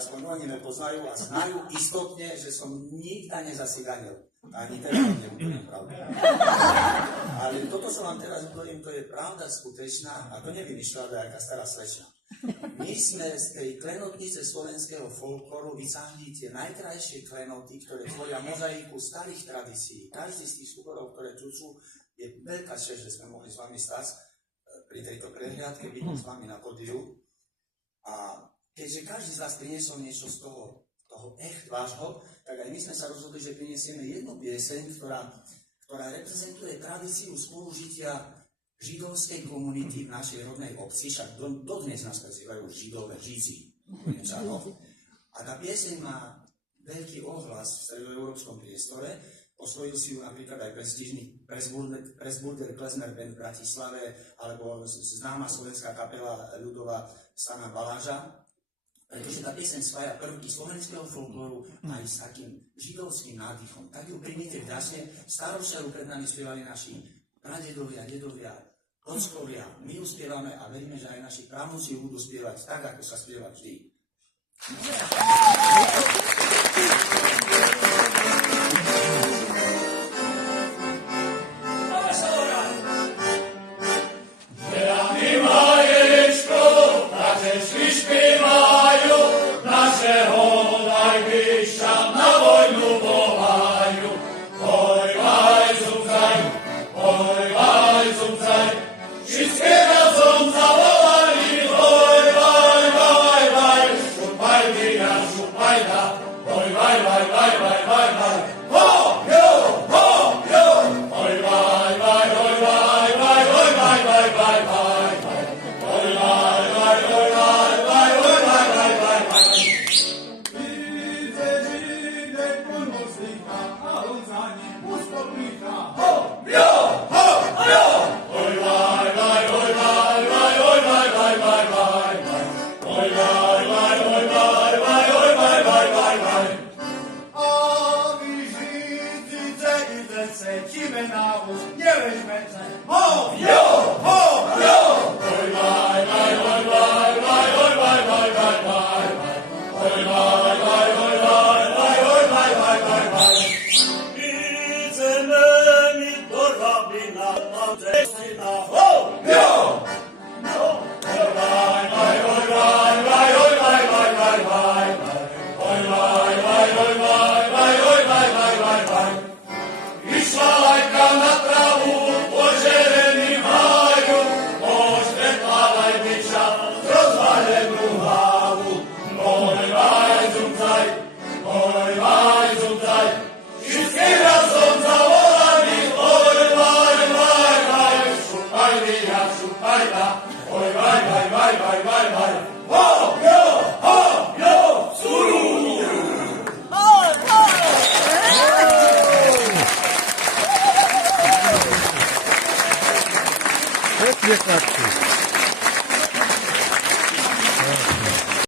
Aspoň oni me poznajú a znajú istotne, že som nikda nezasiganil. Ani teraz to neúplne pravda. Ale toto, čo vám teraz hovorím, to je pravda skutečná a to nevymýšľala nejaká stará slečna. My sme z tej klenotnice slovenského folkloru vysáhli tie najkrajšie klenoty, ktoré tvoria mozaiku starých tradícií. Každý z tých súborov, ktoré tu sú, je veľká česť, že sme mohli s vami stať pri tejto prehliadke, byť s vami na pódiu. A keďže každý z vás priniesol niečo z toho echt vášho, tak aj my sme sa rozhodli, že prinesieme jednu pieseň, ktorá reprezentuje tradíciu spolužitia židovskej komunity v našej rodnej obci, však dodnes nás prezývajú židové Žíci. A tá pieseň má veľký ohlas v stredoeurópskom priestore. Osvojil si ju napríklad aj prestížny Pressburger Klezmer Band v Bratislave alebo známa slovenská kapela ľudová Stana Baláža. Pretože tá pieseň spája prvky slovenského folklóru aj s takým židovským nádychom. Tak ju primite krásne. Starošťaru pred nami spievali naši pradedovia, dedovia, ockovia. My ju spievame a veríme, že aj naši právnuci ju budú spievať tak, ako sa spieva vždy. Oj, vaj, zumcaj, wszystkie razem za vai, viriaču, ajda, oj, vai, vai, vai, vai, vai, vai, ho, jo, suru! Pekne chlapci.